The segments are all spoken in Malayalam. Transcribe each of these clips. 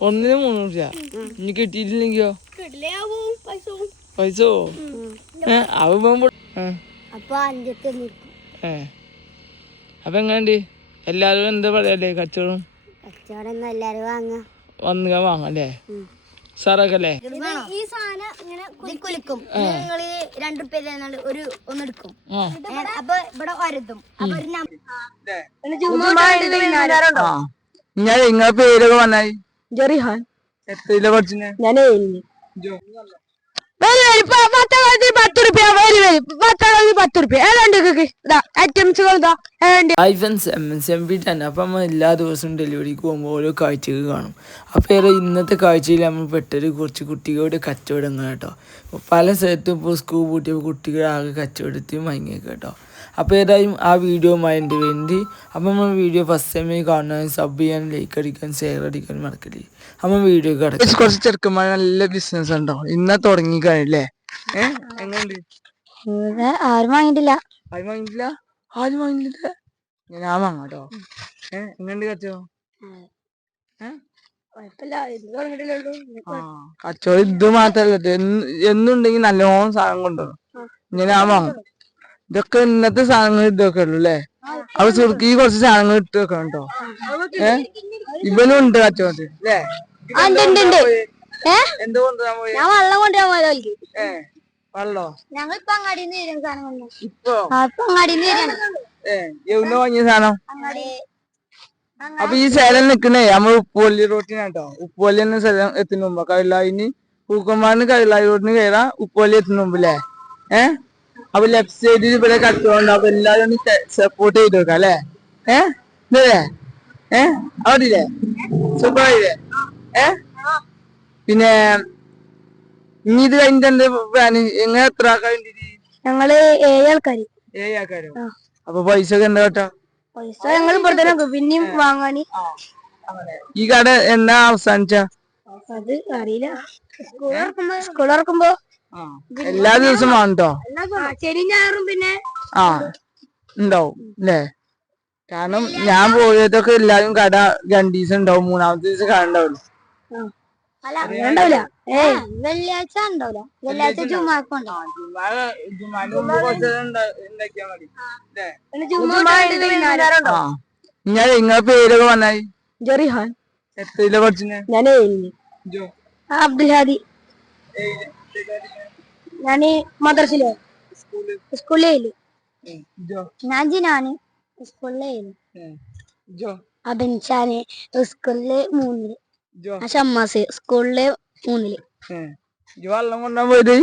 ഒന്നിന് മൂന്ന് രൂപ ഇനി കിട്ടിയിട്ടില്ലെങ്കിയോ? പൈസ അപ്പൊ എങ്ങനെയുണ്ട്? എല്ലാരും എന്താ പറയല്ലേ കച്ചവടം കച്ചവടം എല്ലാരും വാങ്ങാ വന്നുക വാങ്ങല്ലേ സാറൊക്കെ ഈ സാധനം ഇങ്ങനെ കുലുക്കും നിങ്ങൾ രണ്ടു ഒരു ഒന്നെടുക്കും. അപ്പൊ ഇവിടെ അപ്പൊ ഒരു ആ. ഞാൻ നിങ്ങളെ പേരൊക്കെ വന്നായി ജെറിഹാൻ. എത്രയില പഠിച്ചിനെ? ഞാൻ. വരി വരി. പത്താം പത്ത് റുപ്യ വരി വരി. പത്താം പത്ത് റുപ്യ ഏതാണ്ട് ഹായ് ഫ്രണ്ട്സ് അപ്പം എല്ലാ ദിവസവും ഡെലിവറിക്ക് പോകുമ്പോൾ ഓരോ കാഴ്ചകൾ കാണും. അപ്പോൾ ഏറെ ഇന്നത്തെ കാഴ്ചയിൽ നമ്മൾ പെട്ടൊരു കുറച്ച് കുട്ടികളുടെ കച്ചവടങ്ങൾ കേട്ടോ. പല സ്ഥലത്തും ഇപ്പോൾ സ്കൂൾ പൂട്ടിയപ്പോൾ കുട്ടികൾ ആകെ കച്ചവടത്തിൽ മയങ്ങിയേക്ക് കേട്ടോ. അപ്പോൾ ഏതായാലും ആ വീഡിയോ മൈൻഡ് വേണ്ടി. അപ്പം നമ്മൾ വീഡിയോ ഫസ്റ്റ് ടൈമിൽ കാണാൻ സബ് ചെയ്യാൻ ലൈക്ക് അടിക്കാൻ ഷെയർ അടിക്കാൻ മറക്കരുത്. അപ്പോൾ വീഡിയോ കിടക്കും കുറച്ച് ചെറുക്കന്മാർ നല്ല ബിസിനസ് ഉണ്ടോ ഇന്ന തുടങ്ങി കഴിഞ്ഞല്ലേ? ഏഹ് എങ്ങനെയുണ്ട്? ആരും ഞാൻ വാങ്ങാട്ടോ. കേട്ടോ ഏ എങ്ങനെയുണ്ട് കച്ചോ? കച്ചവടം ഇത് മാത്രല്ല. എന്നുണ്ടെങ്കിൽ നല്ലോണം സാധനം കൊണ്ടോ ഞാൻ വാങ്ങും. ഇതൊക്കെ ഇന്നത്തെ സാധനങ്ങൾ ഇതൊക്കെ ഉള്ളു അല്ലേ? അപ്പൊ സുർക്കി കുറച്ച് സാധനങ്ങൾ ഇട്ട് വെക്കണം കേട്ടോ ഏ? ഇവനും ഉണ്ട് കച്ചവടത്തിൽ അല്ലേ? ഞാൻ വെള്ളം കൊണ്ടുവരാൻ പോയതോൽക്ക് വെള്ളോ? ഞങ്ങൾ ഇപ്പൊ? ഇപ്പൊ അപ്പൊ എവിടുന്ന് വാങ്ങിയ സാധനം? ഈ സ്ഥലം നിക്കണേ നമ്മൾ ഉപ്പുവല്ലി റോട്ടിനാട്ടോ. ഉപ്പുവല്ലി എന്ന സ്ഥലം എത്തുന്ന മുമ്പ്. കൈലായിന് പൂക്കന്മാരിന് കൈലായി റോഡിന് കയറാ ഉപ്പുവല്ലി എത്തുന്ന മുമ്പല്ലേ ഏ? അപ്പൊ ലെഫ്റ്റ് സൈഡിൽ ഇവിടെ കട്ടുകൊണ്ട് അപ്പൊ എല്ലാരും ഒന്ന് സപ്പോർട്ട് ചെയ്ത് വെക്കാം അല്ലേ? ഏ? ഇതല്ലേ? ഏ? അവിടെ സുഖമായില്ലേ? ഏ? പിന്നെ ഇനി ഇത് കഴിഞ്ഞിട്ട് എന്റെ പ്ലാന് എങ്ങനെ എത്ര ആൾക്കാർ ഞങ്ങൾ ഏഴ് ആൾക്കാര്. ഏഴ് ആൾക്കാരോ? അപ്പൊ പൈസ ഒക്കെ എന്താ കേട്ടോ? പൈസ ഞങ്ങൾ ഇവിടെ പിന്നെയും വാങ്ങാന്. ഈ കട എന്നാ അവസാനിച്ച? അത് അറിയില്ല. സ്കൂൾ തുറക്കുമ്പോ? എല്ലാ ദിവസവും വാങ്ങട്ടോ ശനി ഞായറും പിന്നെ. ആ. ഉണ്ടാവും അല്ലേ കാരണം ഞാൻ പോയതൊക്കെ എല്ലാരും കട രണ്ടു ദിവസം ഉണ്ടാവും മൂന്നാമത്തെ ദിവസം കട ഉണ്ടാവുള്ളൂ. അല്ല ഉണ്ടാവില്ല ഏ വെള്ളിയാഴ്ച ഉണ്ടാവില്ല. വെള്ളിയാഴ്ച ജുമാക്കുണ്ടോ. ഞാൻ നിങ്ങളെ പേരൊക്കെ വന്നായി ജെറിഹാൻ. എത്രയില പഠിച്ചിനെ? ഞാൻ അബ്ദുൽ ഹാദി ഞാൻ മദ്രസിലെ സ്കൂളിലേൽ ഞാൻ ജിനാന് സ്കൂളിലേൽ അബിൻഷാന് സ്കൂളിൽ മൂന്നിൽ ഷമ്മാസ് സ്കൂളിൽ മൂന്നിൽ. വെള്ളം കൊണ്ടാ പോയത്?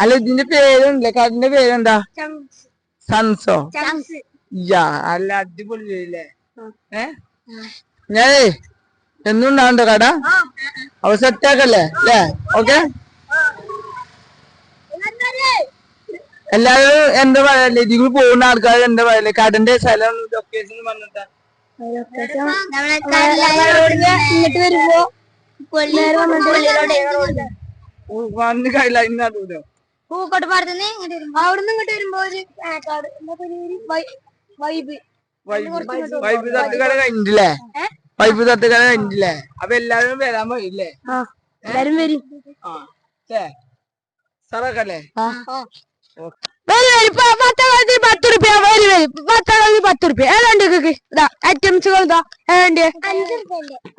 അല്ല ഇതിന്റെ പേരുണ്ടല്ലേ? കടന്റെ പേരെന്താ? സൺസോ? യാ അല്ല അടിപൊളി അല്ലേ ഏ? ഞാനേ എന്നുണ്ടാവണ്ടോ കട? അവ സെറ്റ് ആക്കല്ലേ? അല്ലേ ഓക്കെ? എല്ലാരും എന്റെ പറയല്ലേ ഇതിൽ പോകുന്ന ആൾക്കാർ എന്റെ വയൽ കടന്റെ സ്ഥലം ലൊക്കേഷൻ പറഞ്ഞിട്ടാ ഇങ്ങോട്ട് വരുമ്പോ വന്ന്? കയ്യിലായിരുന്നു അറിയൂലോ പൂക്കോട്ട് പാടത്തുനിന്ന് ഇങ്ങോട്ട് വരുമ്പോ അവിടുന്ന് ഇങ്ങോട്ട് വരുമ്പോ വൈബ്. വൈബ് തട്ടുകട വൈബ് അപ്പൊ എല്ലാരും വരാൻ പോയില്ലേ എല്ലാരും വരും. ആ. വരി വരി പത്താം ക്ലാസ്സിൽ പത്ത് റുപ്യ വരി വരി പത്താം ക്ലാസ്സിൽ പത്ത് റുപ്യ ഏതാണ്ട് ഇതാ ഐറ്റംസുകൾ ഇതാ. ഏതാണ്ട്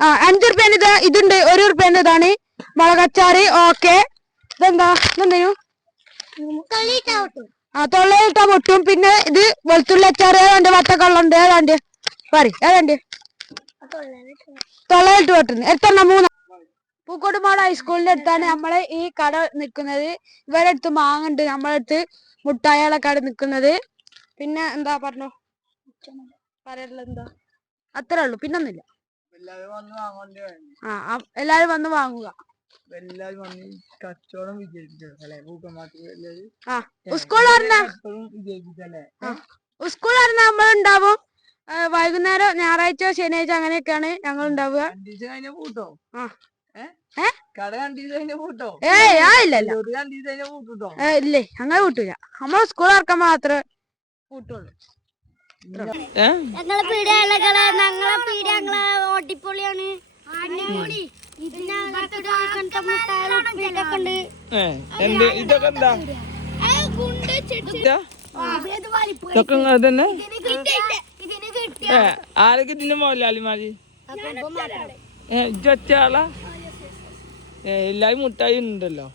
ആ അഞ്ചു റുപ്യന്റെ ഇതാ ഇതുണ്ട്. ഒരു റുപ്യന്റെ ഇതാണ്. മുളകച്ചാറ് ഓക്കെ. ഇതെന്താ? ഇതെന്തേനു ആ തൊള്ളയിട്ട പൊട്ടും പിന്നെ ഇത് വെളുത്തുള്ളി അച്ചാറ് ഏതാണ്ട് വട്ടക്കള്ളുണ്ട്. ഏതാണ്ട് പറ ഏതാണ്ട് തൊള്ളയിട്ട് പൊട്ടുന്നു എത്ര മൂന്ന് പൂക്കോട്ടുമാട് ഹൈസ്കൂളിന്റെ അടുത്താണ് നമ്മളെ ഈ കട നിൽക്കുന്നത് ഇവരുടെ അടുത്ത് മാങ്ങുണ്ട്. നമ്മളെ അടുത്ത് മുട്ടായാളെ കട നിൽക്കുന്നത് പിന്നെ എന്താ പറഞ്ഞു? പറയാനുള്ളത് എന്താ? അത്രേ ഉള്ളു. പിന്നൊന്നുമില്ല. എല്ലാരും വന്ന് വാങ്ങേണ്ടി ആ എല്ലാരും വന്ന് വാങ്ങുക. കച്ചവടം സ്കൂൾ നമ്മളുണ്ടാവും. ആ, വൈകുന്നേരം ഞായറാഴ്ച ശനിയാഴ്ച അങ്ങനെയൊക്കെയാണ് ഞങ്ങൾ ഉണ്ടാവുക പൂട്ടോ ഏ? കട ആ ഇല്ല ഇല്ല. കണ്ടീസൈന് പൂട്ടോ ഏ, ഇല്ലേ അങ്ങനെ കൂട്ടൂല. നമ്മളെ സ്കൂൾ ഇറക്കാൻ മാത്രമേ ഞങ്ങളെ ഞങ്ങളെ പീടിയ ഞങ്ങളെ ഓട്ടിപ്പൊളിയാണ്. എന്ത്? ഇതൊക്കെ? ഇതൊക്കെ തന്നെ? ആരൊക്കെ ഇതിന്റെ മോലാലിമാര് ഏ ഇജ്ജ് ഒറ്റ ആളാ ഏ എല്ലാരും മുട്ടായി ഉണ്ടല്ലോ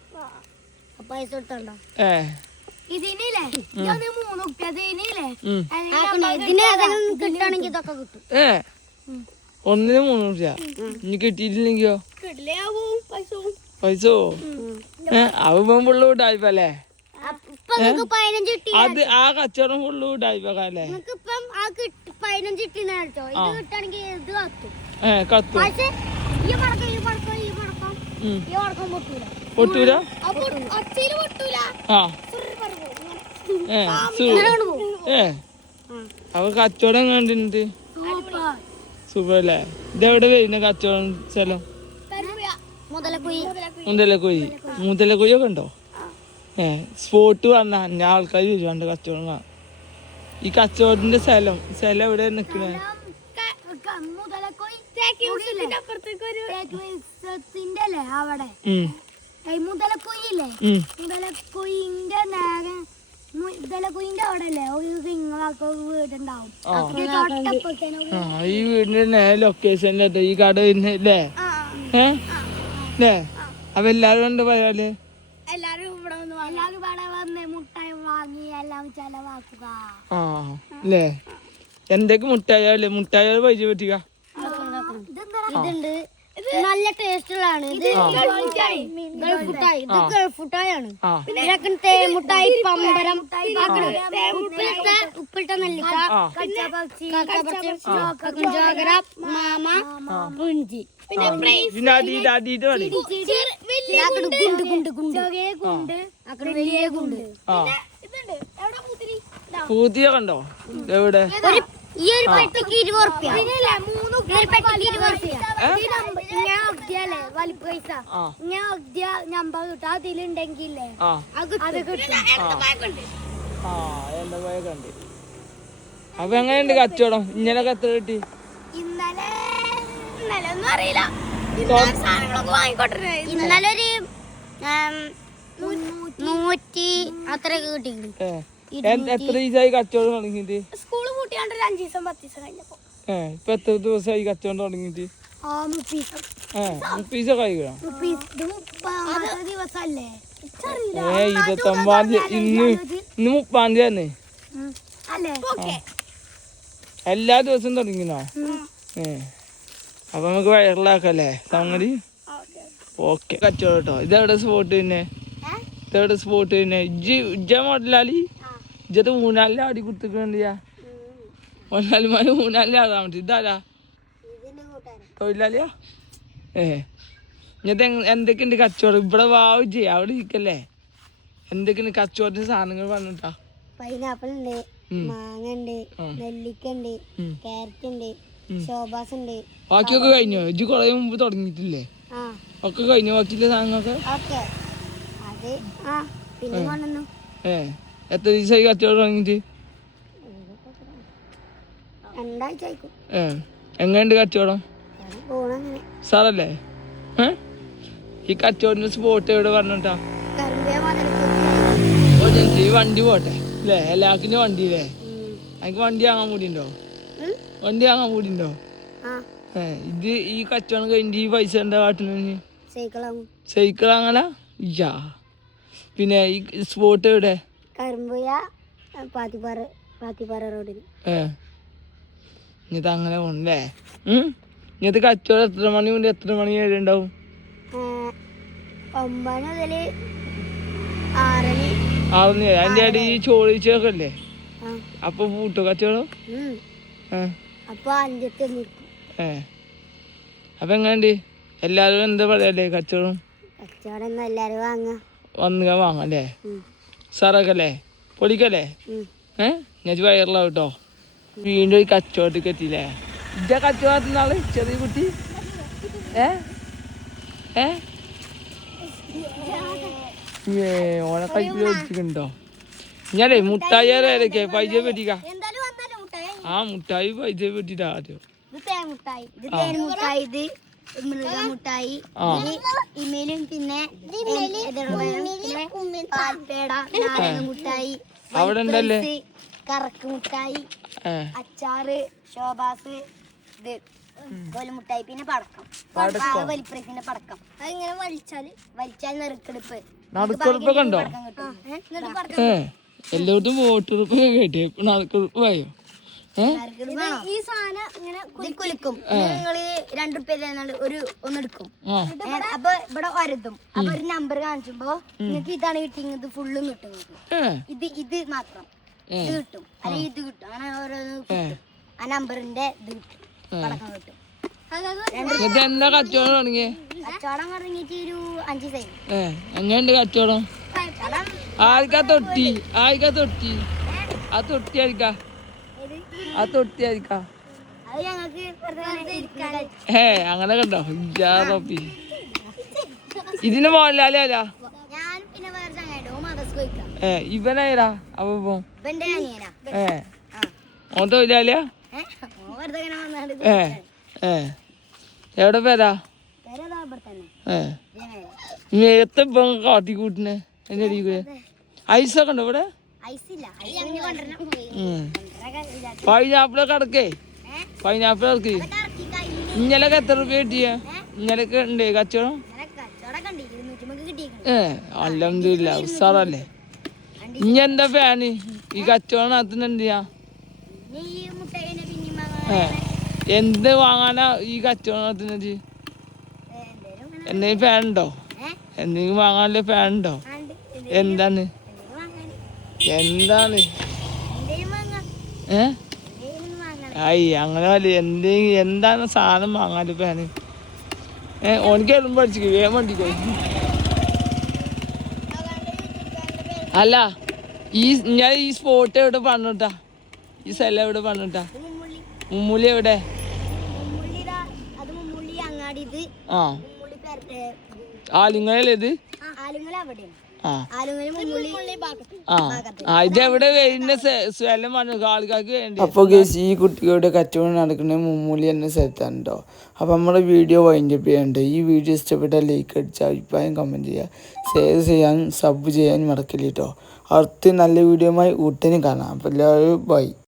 പൈസ കൊടുത്തോ ഏ. ഇതിനില്ലേ? മൂന്ന് ഇതിനില്ലേ കിട്ടുകയാണെങ്കിൽ ഇതൊക്കെ കിട്ടും. ഏ. ഒന്നിന് മൂന്ന് റുപ്യ ഇനി കിട്ടിയിട്ടില്ലെങ്കിയോ? കിട്ടില്ലാവും പൈസ അവൻ ഫുള്ള് കിട്ടി അത് ആ കച്ചവടം ഫുള്ള് കത്തും. ഏ കത്തു. പൊട്ടൂല. അപ്പൊ ആ ഏ അവ കച്ചവടം കണ്ടിട്ട് സുഖല്ലേ? ഇതെവിടെ വരുന്ന കച്ചവടം സ്ഥലം? മുതലക്കുയി മുതലക്കൊയ്യ് ഒക്കെ ഉണ്ടോ? ഏ സ്പോട്ട് വന്ന ഞാൻ ആൾക്കാർ വരുവാണ്ട് കച്ചവടം ഈ കച്ചവടത്തിന്റെ സ്ഥലം സ്ഥലം എവിടെ നിക്കണേ? അവിടെ. നേരെ. ഈ വീടിന്റെ ലൊക്കേഷൻ ഈ കട ആ, ഏ? അപ്പൊ എല്ലാരും ഉണ്ട് പറയാൽ? എല്ലാരും ഇവിടെ വന്ന് എല്ലാരും ഇവിടെ വന്ന് മുട്ടായി വാങ്ങി എല്ലാം ചെലവാക്കുക. ആ അല്ലേ? എന്തൊക്കെ മുട്ടായാലേ മുട്ടായ പൈസ പറ്റിക്ക. ഇതുണ്ട്. നല്ല ടേസ്റ്റുള്ളതാണ്. ഇത് ഇത് ഗൾഫ് മുട്ടായാണ് ആ. ഇതിനൊക്കെ തേമുട്ടായി പമ്പരം ഉപ്പിലിട്ട ഉപ്പിലിട്ട നെല്ലിക്ക കച്ചപക്ഷി ജോഗര മാമ പുഞ്ചി. ഗുണ്ട് ഗുണ്ട് ഗുണ്ട് ഗുണ്ട്. അക്കടെ വലിയ ഗുണ്ട്. ആ കണ്ടോ? എവിടെ? ഈ ഒരു പെട്ടിക്ക് ഇരുപത് റുപ്യ നമ്പർ കിട്ടും. അതിലുണ്ടെങ്കിലേ അത് കിട്ടും. അപ്പൊ എങ്ങനെയുണ്ട് കച്ചവടം? ഇന്നലെ എത്ര കിട്ടി? ഇന്നലെ ഇന്നലെ ഒന്നും അറിയില്ല. ഇന്നലെ സാധനങ്ങളൊക്കെ വാങ്ങിക്കൊണ്ടിരുന്നേ. ഇന്നലെ ഒരു നൂറ്റി അത്രയൊക്കെ കിട്ടി എത്ര ദിവസമായി കച്ചവടം തുടങ്ങിയത് സ്കൂൾ ഒരു അഞ്ച് ദിവസം പത്ത് ദിവസം കഴിഞ്ഞപ്പോ. ഏ ഇപ്പൊ എത്ര ദിവസമായി കച്ചവടം തുടങ്ങിയിട്ട്? ആ മുപ്പീസം ഏ മുപ്പീസൊക്കെ കഴിക്കണം ഇത് മുപ്പതാമത്തെ ദിവസല്ലേ? ഏ ഇരുപത്തൊമ്പതാം തീയതി ഇന്ന് ഇന്ന് മുപ്പാം തീയതി തന്നെ അല്ലേ? എല്ലാ ദിവസവും തുടങ്ങിനോ ഏ. അപ്പൊ നമുക്ക് വയറിലാക്കല്ലേ സംഗതി? ഓക്കെ കച്ചവടം കേട്ടോ. ഇതെവിടെ സ്പോട്ട് പിന്നെ ഇതെവിടെ സ്പോട്ട് പിന്നെ ഇജ്ജ് ഇജ്ജ മോഡലാലി ഇജ്ജത് മൂന്നാലിൽ അടി കുത്തിക്കണ്ടിയാ മോഡലാലിമാര് മൂന്നാലിൽ ആടാൻ പറ്റും ഇതാരാ തൊഴിലാളിയാ ഏ ഇങ്ങനത്തെ എന്തൊക്കെയുണ്ട് കച്ചവടം ഇവിടെ വാവ് ചെയ്യാം അവിടെ ഇരിക്കല്ലേ എന്തൊക്കെയുണ്ട് കച്ചവടത്തിന് സാധനങ്ങൾ പറഞ്ഞിട്ടാ പൈനാപ്പിൾ ഉണ്ട് മാങ്ങ ഉണ്ട് നെല്ലിക്ക ഉണ്ട് കാരറ്റ് ഉണ്ട് ശോഭാസ് ഉണ്ട്. ബാക്കിയൊക്കെ കഴിഞ്ഞോ? ഇജ്ജ് കുറേ മുമ്പ് തുടങ്ങിയിട്ടില്ലേ? ആ. ഒക്കെ കഴിഞ്ഞു ബാക്കിയുള്ള സാധനങ്ങളൊക്കെ? ഏ. എത്ര ദിവസമായി കച്ചവടം തുടങ്ങിയിട്ട്? രണ്ടാഴ്ച ആയിക്കും ഏ എങ്ങനെയുണ്ട് കച്ചവടം? പോണങ്ങനെ സാറല്ലേ? ഏ? ഈ കച്ചവടം സ്പോട്ട് എവിടെ പറഞ്ഞിട്ടാ? മിനിറ്റ്, ഈ വണ്ടി പോട്ടെ. അല്ലേ എല്ലാക്കിന്റെ വണ്ടി അല്ലേ എനിക്ക് വണ്ടി വാങ്ങാൻ കൂടിയുണ്ടോ വണ്ടി വാങ്ങാൻ കൂടിയുണ്ടോ ഏ ഇത് ഈ കച്ചവടം കഴിഞ്ഞിട്ട് ഈ പൈസ എന്താ കാട്ടുന്ന സൈക്കിൾ അങ്ങനെ യാ പിന്നെ ഈ സ്പോട്ട് എവിടെ? കരുമ്പുയ പാത്തിപ്പാറ പാത്തിപ്പാറ റോഡിൽ ഇങ്ങനത്തെ അങ്ങനെ പോണല്ലേ ഇങ്ങനത്തെ കച്ചവടം എത്ര മണി മുതൽ എത്ര മണി വരെ ഉണ്ടാവും? ഒമ്പത് മുതൽ ആറണി ആവുന്ന. അതിന്റെ ഇടയിൽ ഈ ചോദിച്ചൊക്കെ അല്ലേ അപ്പൊ പൂട്ടോ കച്ചവടം? ഉം. ഏ അപ്പൊ അഞ്ചെട്ട് ഏ. അപ്പൊ എങ്ങനെയുണ്ട്? എല്ലാരും എന്താ പറയല്ലേ കച്ചവടം? കച്ചവടം എല്ലാരും വാങ്ങ. വന്നുക വാങ്ങല്ലേ സാറൊക്കെ പൊളിക്കല്ലേ ഏഹ് ഏ? ഞാൻ വയറിലാവും കേട്ടോ വീണ്ടും ഈ കച്ചവടത്തേക്ക് എത്തിയില്ലേ? ഇജ്ജ കച്ചവടത്തിന് ആൾ ചെറിയ കുട്ടി? ഏ? ഏ? ഏ ഓനെ കയ്യിൽ വെച്ചിട്ടുണ്ടോ ഞാനേ മുട്ടായി ആരൊക്കെ പൈസ പറ്റിക്ക ആ മുട്ടായി പൈസ പറ്റിട്ടാ ആദ്യം. ഇമേലും പിന്നെ മുട്ടായി അവിടെ ഉണ്ടല്ലേ? കറക്ക് മുട്ടായി. അച്ചാറ് ശോഭാസ് ഇത് കോലുമുട്ടായി പിന്നെ പടക്കം. പടക്കം? വലിപ്പറേസിന്റെ പടക്കം. അതിങ്ങനെ വലിച്ചാൽ വലിച്ചാൽ നെറുക്കെടുപ്പ്. നറുക്കെടുപ്പൊക്കെ ഉണ്ടോ? കിട്ടും. എല്ലായിടത്തും വോട്ടെടുപ്പൊക്കെ കേട്ടേ. ഇപ്പൊ നറുക്കെടുപ്പ് ഈ സാധനം ഇങ്ങനെ കുലുക്കും നിങ്ങൾ രണ്ടു റുപ്യ ഒരു ഒന്നെടുക്കും. അപ്പൊ ഇവിടെ ഒരതും അപ്പൊ ഒരു നമ്പർ കാണിച്ചുമ്പോ നിങ്ങൾക്ക് ഇതാണ് കിട്ടിയത് ഇത് ഫുള്ളും കിട്ടും ഇത് ഇത് മാത്രം. ഇത് കിട്ടും. അല്ലെങ്കിൽ ഇത് കിട്ടും. അങ്ങനെ ഓരോന്ന് കിട്ടും. ആ നമ്പറിന്റെ ഇത് കിട്ടും. പടക്കം കിട്ടും. കച്ചവടം തുടങ്ങിയേ? കച്ചവടം തുടങ്ങിയിട്ട് ഒരു അഞ്ച് എങ്ങനെയുണ്ട് കച്ചവടം? ആർക്കാ തൊട്ടി? ആർക്കാ തൊട്ടി? ആ തൊട്ടി ആയിരിക്കാ ആ തൊട്ടി ഏ അങ്ങനെ കണ്ടോ? ഇതിന് മോഹൻലാലേ അല്ല ഏ ഇവനായിരാ? അപ്പൊ ഏ. ഓൻ തൊഴിലാളിയാ ഏ ഏ എവിടെ പേരാ? പേരതാ ഇവിടെ തന്നെ ഏ. ഇതിന് മേലെ. എത്ര ഇപ്പം കാട്ടിക്കൂട്ടിനെ എന്റെ ഐസൊക്കെ ഉണ്ടോ ഇവിടെ? പൈനാപ്പിൾ കിടക്കേ? പൈനാപ്പിൾ കിടക്കേ ഇന്നലൊക്കെ എത്ര രൂപ കിട്ടിയ? ഇന്നലൊക്കെ ഉണ്ട് കച്ചവടം ഇങ്ങനെ കച്ചവടമൊക്കെ ഉണ്ട് ഇരുന്നൂറ്റിമക്ക് കിട്ടിയേക്കണം ഏ ഉസാറല്ലേ ഇനി എന്താ ഫാന്? ഈ കച്ചവടം നടത്തുന്ന ഏ എന്ത് വാങ്ങാനാ ഈ കച്ചവടം നടത്തുന്നത്? എന്തെങ്കിലും ഫാൻ ഉണ്ടോ? എന്തെങ്കിലും വാങ്ങാനുള്ള ഫാൻ ഉണ്ടോ. എന്താണ്? വാങ്ങാൻ. എന്താണ്? ഏ? അങ്ങനെ മതി എന്തെങ്കിലും എന്താണ് സാധനം വാങ്ങാൽ ഫാന്? ഏ ഓനിക്ക് എളുപ്പം പഠിച്ചു വേഗം വണ്ടിക്കോ അല്ല ഈ ഞാൻ ഈ സ്പോട്ട് എവിടെ പണിട്ടാ ഈ സ്ഥലം എവിടെ പണിട്ടാ മുമ്മൂലി എവിടെ? ആ. ആലിങ്ങലല്ലേ ഇത്? ആലുങ്ങൽ അവിടെയാണ്. എവിടെ വരുന്ന ഈ കുട്ടികളുടെ കച്ചവടം നടക്കുന്ന മുമ്മൂലി എന്ന സ്ഥലത്താണ് കേട്ടോ അപ്പോൾ നമ്മുടെ വീഡിയോ വൈൻഡപ്പ് ചെയ്യണ്ട ഈ വീഡിയോ ഇഷ്ടപ്പെട്ടാൽ ലൈക്ക് അടിച്ച് അഭിപ്രായം കമന്റ് ചെയ്യുക. ഷെയർ ചെയ്യാൻ സബ് ചെയ്യാൻ മറക്കില്ല കേട്ടോ അടുത്ത് നല്ല വീഡിയോയുമായി ഉടനെ കാണാം. അപ്പോൾ എല്ലാവരും ബൈ